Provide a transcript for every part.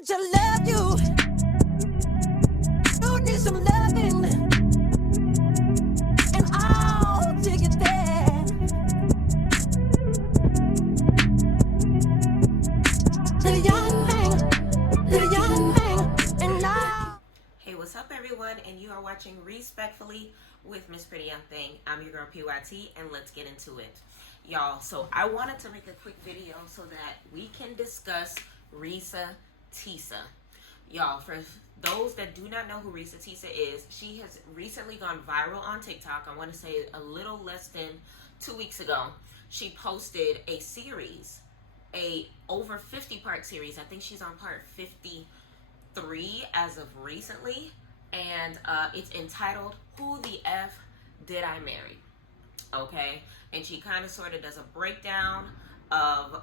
want to love you. You need some loving, and I'll take it there. Little young thing, and now. Hey, what's up, everyone? And you are watching Respectfully with Miss Pretty Young Thing. I'm your girl PYT, and let's get into it, y'all. So I wanted to make a quick video so that we can discuss ReesaTeesa. Y'all, for those that do not know who ReesaTeesa is, she has recently gone viral on TikTok. I want to say a little less than 2 weeks ago. She posted a series, a over 50-part series. I think she's on part 53 as of recently, and it's entitled "Who the F Did I Marry?" Okay, and she kind of sort of does a breakdown of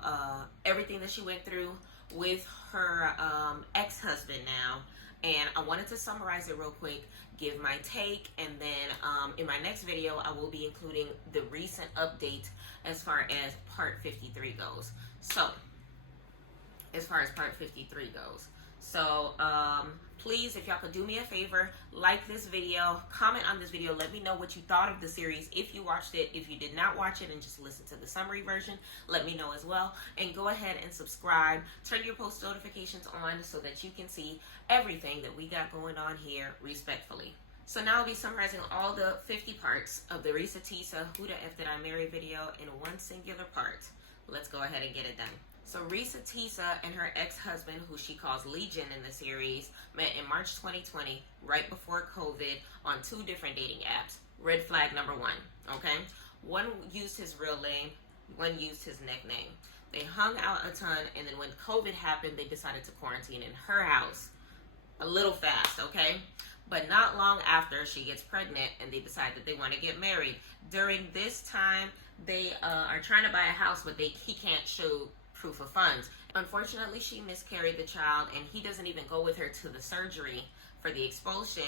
everything that she went through with her ex-husband now. And I wanted to summarize it real quick, give my take, and then in my next video I will be including the recent update as far as part 53 goes. So as far as part 53 goes, so please, if y'all could do me a favor, like this video, comment on this video, let me know what you thought of the series. If you watched it, if you did not watch it and just listen to the summary version, let me know as well. And go ahead and subscribe, turn your post notifications on so that you can see everything that we got going on here respectfully. So now I'll be summarizing all the 50 parts of the ReesaTeesa Who the F Did I Marry video in one singular part. Let's go ahead and get it done. So ReesaTeesa and her ex-husband, who she calls Legion in the series, met in March 2020, right before COVID, on 2 different dating apps. Red flag number 1, okay? One used his real name, one used his nickname. They hung out a ton, and then when COVID happened, they decided to quarantine in her house. A little fast, okay? But not long after, she gets pregnant, and they decide that they want to get married. During this time, they are trying to buy a house, but he can't show proof of funds. Unfortunately, she miscarried the child, and he doesn't even go with her to the surgery for the expulsion,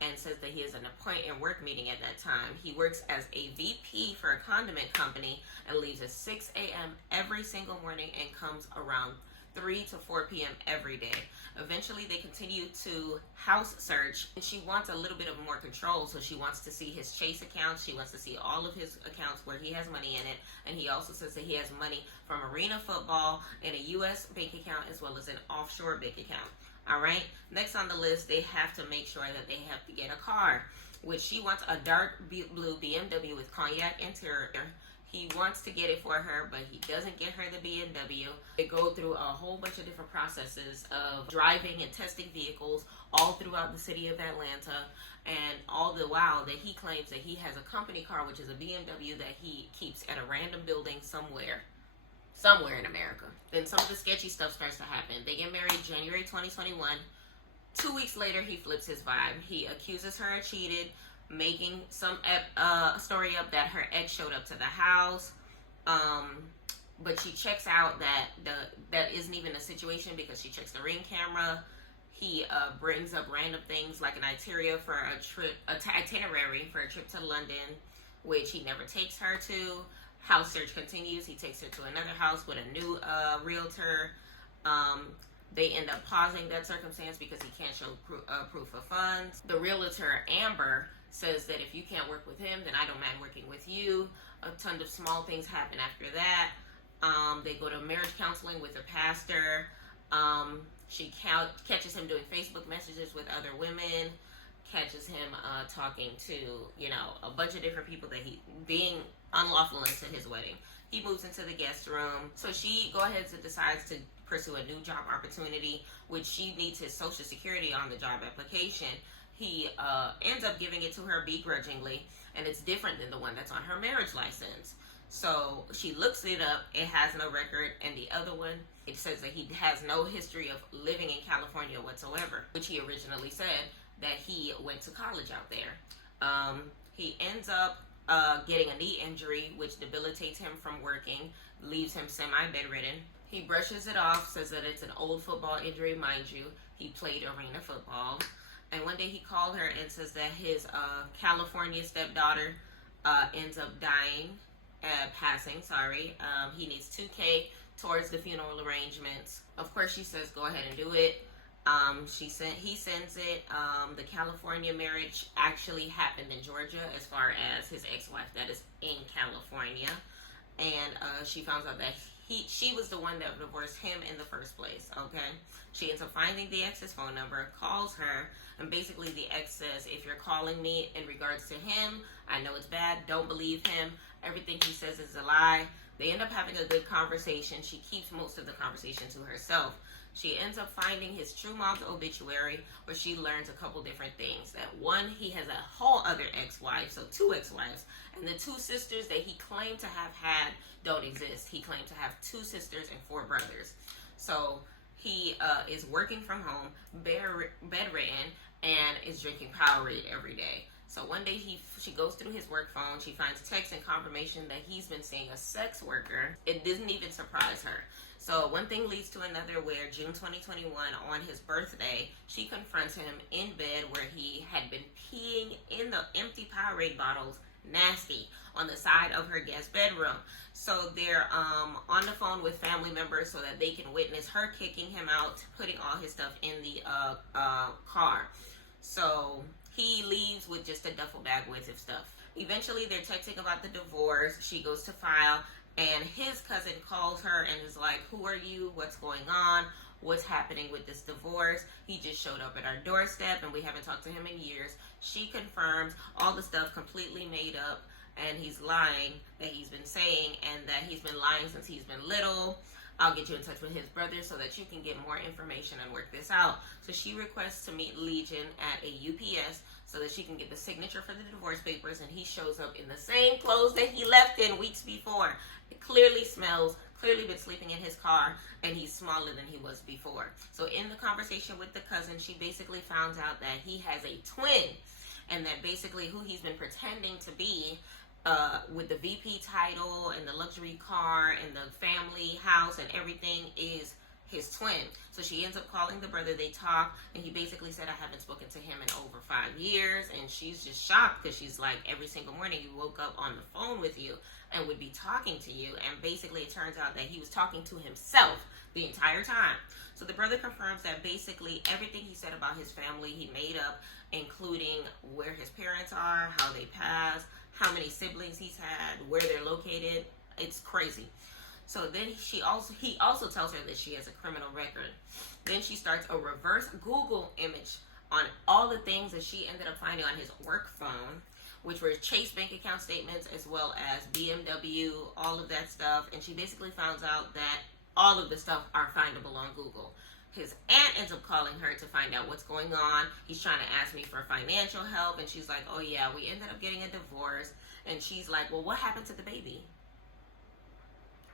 and says that he has an appointment work meeting at that time. He works as a VP for a condiment company and leaves at 6 a.m. every single morning and comes around 3 to 4 p.m. every day. Eventually, they continue to house search, and she wants a little bit of more control, so she wants to see his Chase accounts. She wants to see all of his accounts where he has money in it, and he also says that he has money from arena football in a U.S. bank account as well as an offshore bank account. All right, next on the list, they have to make sure that they have to get a car, which she wants a dark blue BMW with cognac interior. He wants to get it for her, but he doesn't get her the BMW. They go through a whole bunch of different processes of driving and testing vehicles all throughout the city of Atlanta, and all the while that he claims that he has a company car, which is a BMW that he keeps at a random building somewhere in America. Then some of the sketchy stuff starts to happen. They get married January 2021. 2 weeks later, he flips his vibe. He accuses her of cheating, making some story up that her ex showed up to the house, but she checks out that isn't even a situation because she checks the ring camera. He brings up random things like an itinerary for a trip to London, which he never takes her to. House search continues. He takes her to another house with a new realtor. They end up pausing that circumstance because he can't show proof of funds. The realtor, Amber, says that if you can't work with him, then I don't mind working with you. A ton of small things happen after that. They go to marriage counseling with a pastor. She catches him doing Facebook messages with other women, catches him talking to, a bunch of different people that he being unlawfulness at his wedding. He moves into the guest room. So she decides to pursue a new job opportunity, which she needs his social security on the job application. He ends up giving it to her begrudgingly, and it's different than the one that's on her marriage license. So she looks it up. It has no record, and the other one, it says that he has no history of living in California whatsoever, which he originally said that he went to college out there. He ends up getting a knee injury, which debilitates him from working, leaves him semi-bedridden. He brushes it off, says that it's an old football injury, mind you. He played arena football. And one day he called her and says that his California stepdaughter ends up passing. He needs $2K towards the funeral arrangements. Of course, she says, go ahead and do it. He sends it. The California marriage actually happened in Georgia, as far as his ex-wife that is in California, and she found out that she was the one that divorced him in the first place. Okay, she ends up finding the ex's phone number, calls her, and basically the ex says, "If you're calling me in regards to him, I know it's bad. Don't believe him. Everything he says is a lie." They end up having a good conversation. She keeps most of the conversation to herself. She ends up finding his true mom's obituary, where she learns a couple different things. That one, he has a whole other ex-wife, so 2 ex-wives, and the 2 sisters that he claimed to have had don't exist. He claimed to have 2 sisters and 4 brothers. So he is working from home, bedridden, and is drinking Powerade every day. So one day she goes through his work phone. She finds text and confirmation that he's been seeing a sex worker. It doesn't even surprise her. So one thing leads to another, where June 2021, on his birthday, she confronts him in bed where he had been peeing in the empty Powerade bottles, nasty, on the side of her guest bedroom. So they're on the phone with family members so that they can witness her kicking him out, putting all his stuff in the car. So he leaves with just a duffel bag with his stuff. Eventually, they're texting about the divorce. She goes to file, and his cousin calls her and is like, "Who are you? What's going on? What's happening with this divorce? He just showed up at our doorstep, and we haven't talked to him in years." She confirms all the stuff completely made up, and he's lying, that he's been saying, and that he's been lying since he's been little. I'll get you in touch with his brother so that you can get more information and work this out. So she requests to meet Legion at a UPS so that she can get the signature for the divorce papers, and he shows up in the same clothes that he left in weeks before. It clearly smells, clearly been sleeping in his car, and he's smaller than he was before. So in the conversation with the cousin, she basically found out that he has a twin, and that basically who he's been pretending to be, with the VP title and the luxury car and the family house and everything, is his twin. So she ends up calling the brother. They talk, and he basically said, "I haven't spoken to him in over 5 years." And she's just shocked, because she's like, "Every single morning he woke up on the phone with you and would be talking to you." And basically it turns out that he was talking to himself the entire time. So the brother confirms that basically everything he said about his family he made up, including where his parents are, how they passed, how many siblings he's had, where they're located. It's crazy. So then he also tells her that she has a criminal record. Then she starts a reverse Google image on all the things that she ended up finding on his work phone, which were Chase bank account statements, as well as BMW, all of that stuff. And she basically finds out that all of the stuff are findable on Google. His aunt ends up calling her to find out what's going on. He's trying to ask me for financial help, and she's like, "Oh yeah, we ended up getting a divorce." And she's like, "Well, what happened to the baby?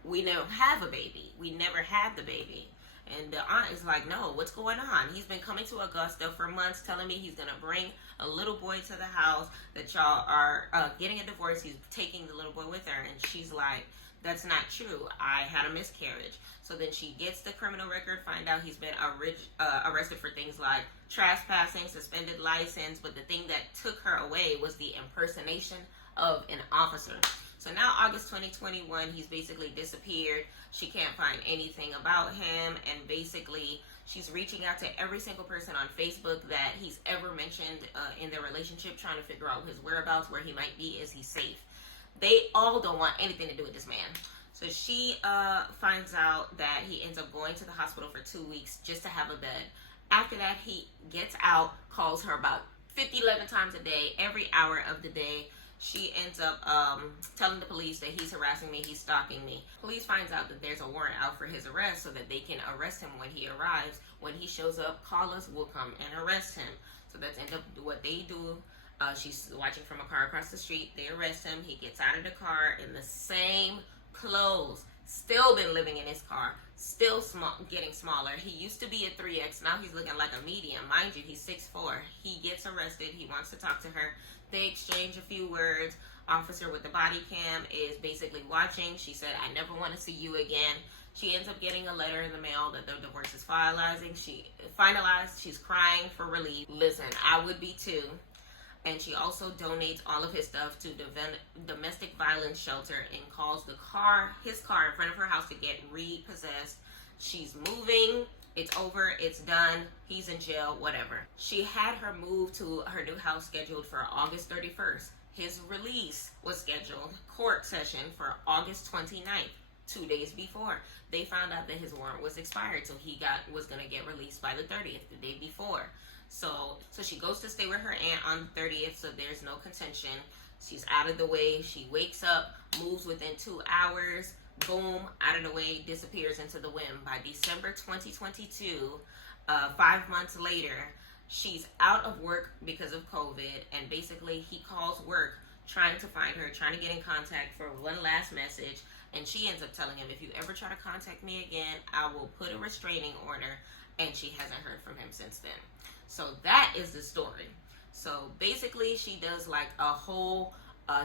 We don't have a baby. We never had the baby." And the aunt is like, "No, what's going on? He's been coming to Augusta for months telling me he's going to bring a little boy to the house, that y'all are getting a divorce. He's taking the little boy with her." And she's like, "That's not true. I had a miscarriage." So then she gets the criminal record, find out he's been arrested for things like trespassing, suspended license, but the thing that took her away was the impersonation of an officer. So now August 2021, he's basically disappeared. She can't find anything about him, and basically she's reaching out to every single person on Facebook that he's ever mentioned in their relationship, trying to figure out his whereabouts, where he might be, is he safe. They all don't want anything to do with this man. So she finds out that he ends up going to the hospital for 2 weeks just to have a bed. After that, he gets out, calls her about 11 times a day, every hour of the day. She ends up telling the police that he's harassing me, he's stalking me. Police finds out that there's a warrant out for his arrest so that they can arrest him when he arrives. When he shows up, call us, we'll come and arrest him. So that's end up what they do. She's watching from a car across the street. They arrest him. He gets out of the car in the same clothes. Still been living in his car. Still getting smaller. He used to be a 3X. Now he's looking like a medium. Mind you, he's 6'4". He gets arrested. He wants to talk to her. They exchange a few words. Officer with the body cam is basically watching. She said, "I never want to see you again." She ends up getting a letter in the mail that the divorce is finalized. She's crying for relief. Listen, I would be too. And she also donates all of his stuff to the domestic violence shelter and calls his car in front of her house to get repossessed. She's moving It's over, it's done, he's in jail, whatever. She had her move to her new house scheduled for August 31st. His release was scheduled, court session, for August 29th, 2 days before. They found out that his warrant was expired, so he was going to get released by the 30th, the day before. So she goes to stay with her aunt on the 30th, so there's no contention. She's out of the way. She wakes up, moves within 2 hours, boom, out of the way, disappears into the wind. By December 2022, 5 months later, she's out of work because of COVID, and basically he calls work trying to find her, trying to get in contact for one last message, and she ends up telling him, if you ever try to contact me again, I will put a restraining order, and she hasn't heard from him since then. So that is the story. So basically she does like a whole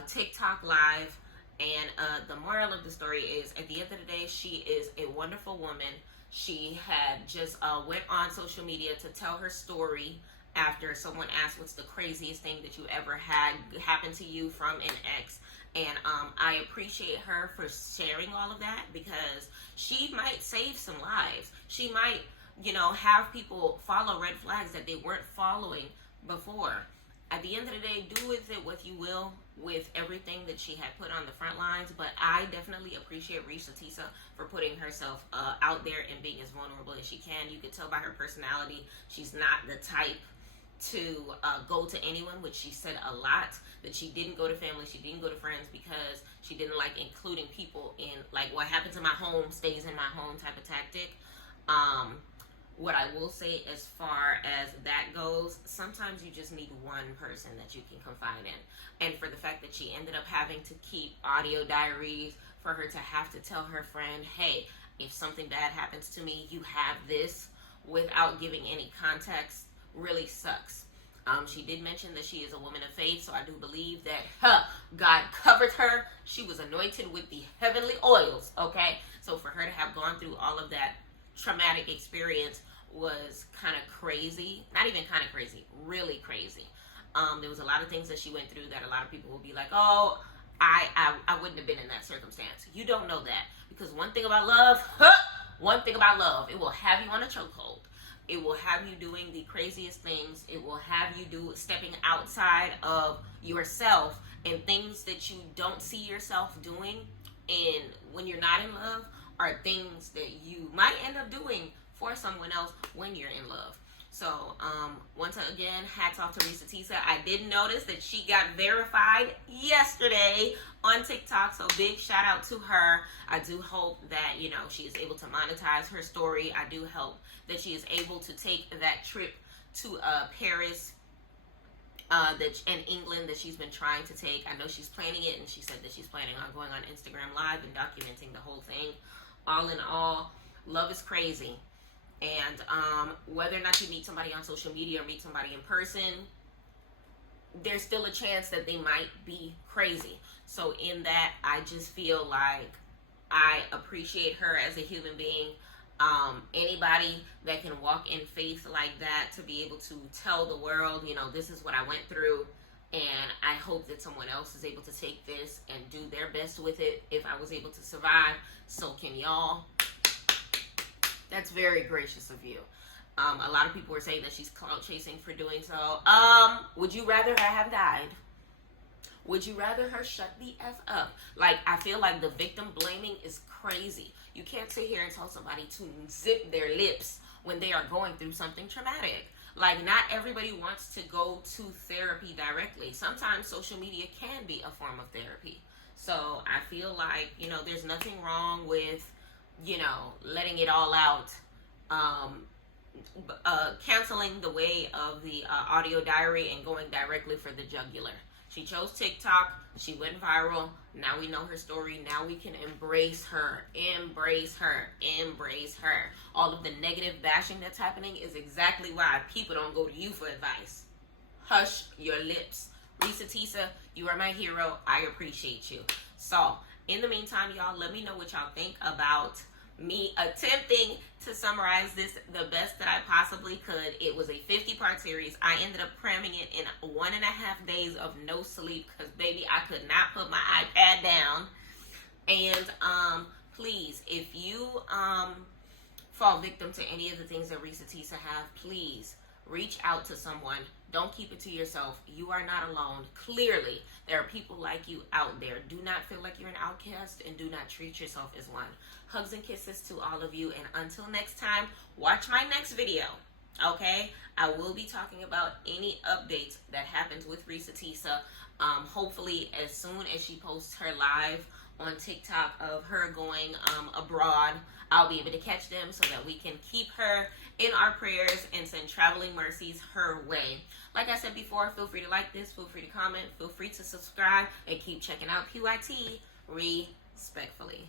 TikTok live, and the moral of the story is, at the end of the day, she is a wonderful woman. She had just went on social media to tell her story after someone asked, what's the craziest thing that you ever had happen to you from an ex? And I appreciate her for sharing all of that, because she might save some lives. She might, have people follow red flags that they weren't following before. At the end of the day, do with it what you will with everything that she had put on the front lines. But I definitely appreciate ReesaTeesa for putting herself out there and being as vulnerable as she can. You could tell by her personality, she's not the type to go to anyone, which she said a lot, that she didn't go to family, she didn't go to friends, because she didn't like including people in, like, what happens in my home stays in my home type of tactic. What I will say as far as that goes, sometimes you just need one person that you can confide in. And for the fact that she ended up having to keep audio diaries, for her to have to tell her friend, hey, if something bad happens to me, you have this, without giving any context, really sucks. She did mention that she is a woman of faith, so I do believe that God covered her. She was anointed with the heavenly oils, okay? So for her to have gone through all of that traumatic experience was kind of crazy. Not even kind of crazy, really crazy. There was a lot of things that she went through that a lot of people will be like, oh, I wouldn't have been in that circumstance. You don't know that, because one thing about love, it will have you on a chokehold. It will have you doing the craziest things. It will have you stepping outside of yourself, and things that you don't see yourself doing, and when you're not in love, are things that you might end up doing for someone else when you're in love. So once again, hats off to ReesaTeesa. I did notice that she got verified yesterday on TikTok, so big shout out to her. I do hope that she is able to monetize her story. I do hope that she is able to take that trip to Paris and England that she's been trying to take. I know she's planning it, and she said that she's planning on going on Instagram Live and documenting the whole thing. All in all, love is crazy. And whether or not you meet somebody on social media or meet somebody in person, there's still a chance that they might be crazy. So in that, I just feel like I appreciate her as a human being. Anybody that can walk in faith like that, to be able to tell the world, this is what I went through, and I hope that someone else is able to take this and do their best with it. If I was able to survive, so can y'all. That's very gracious of you. A lot of people were saying that she's clout chasing for doing so. Would you rather her have died? Would you rather her shut the F up? Like, I feel like the victim blaming is crazy. You can't sit here and tell somebody to zip their lips when they are going through something traumatic. Like, not everybody wants to go to therapy directly. Sometimes social media can be a form of therapy. So I feel like, there's nothing wrong with, letting it all out, canceling the way of the audio diary and going directly for the jugular. She chose TikTok. She went viral. Now we know her story. Now we can embrace her. Embrace her. Embrace her. All of the negative bashing that's happening is exactly why people don't go to you for advice. Hush your lips. ReesaTeesa, you are my hero. I appreciate you. So, in the meantime, y'all, let me know what y'all think about me attempting to summarize this the best that I possibly could. It was a 50-part series. I ended up cramming it in 1.5 days of no sleep, because baby, I could not put my iPad down. And please, if you fall victim to any of the things that ReesaTeesa have, please reach out to someone. Don't keep it to yourself. You are not alone. Clearly, there are people like you out there. Do not feel like you're an outcast, and do not treat yourself as one. Hugs and kisses to all of you, and until next time, watch my next video. Okay, I will be talking about any updates that happens with ReesaTeesa. Hopefully as soon as she posts her live on TikTok of her going abroad, I'll be able to catch them so that we can keep her in our prayers and send traveling mercies her way. Like I said before, feel free to like this, feel free to comment, feel free to subscribe, and keep checking out PYT respectfully.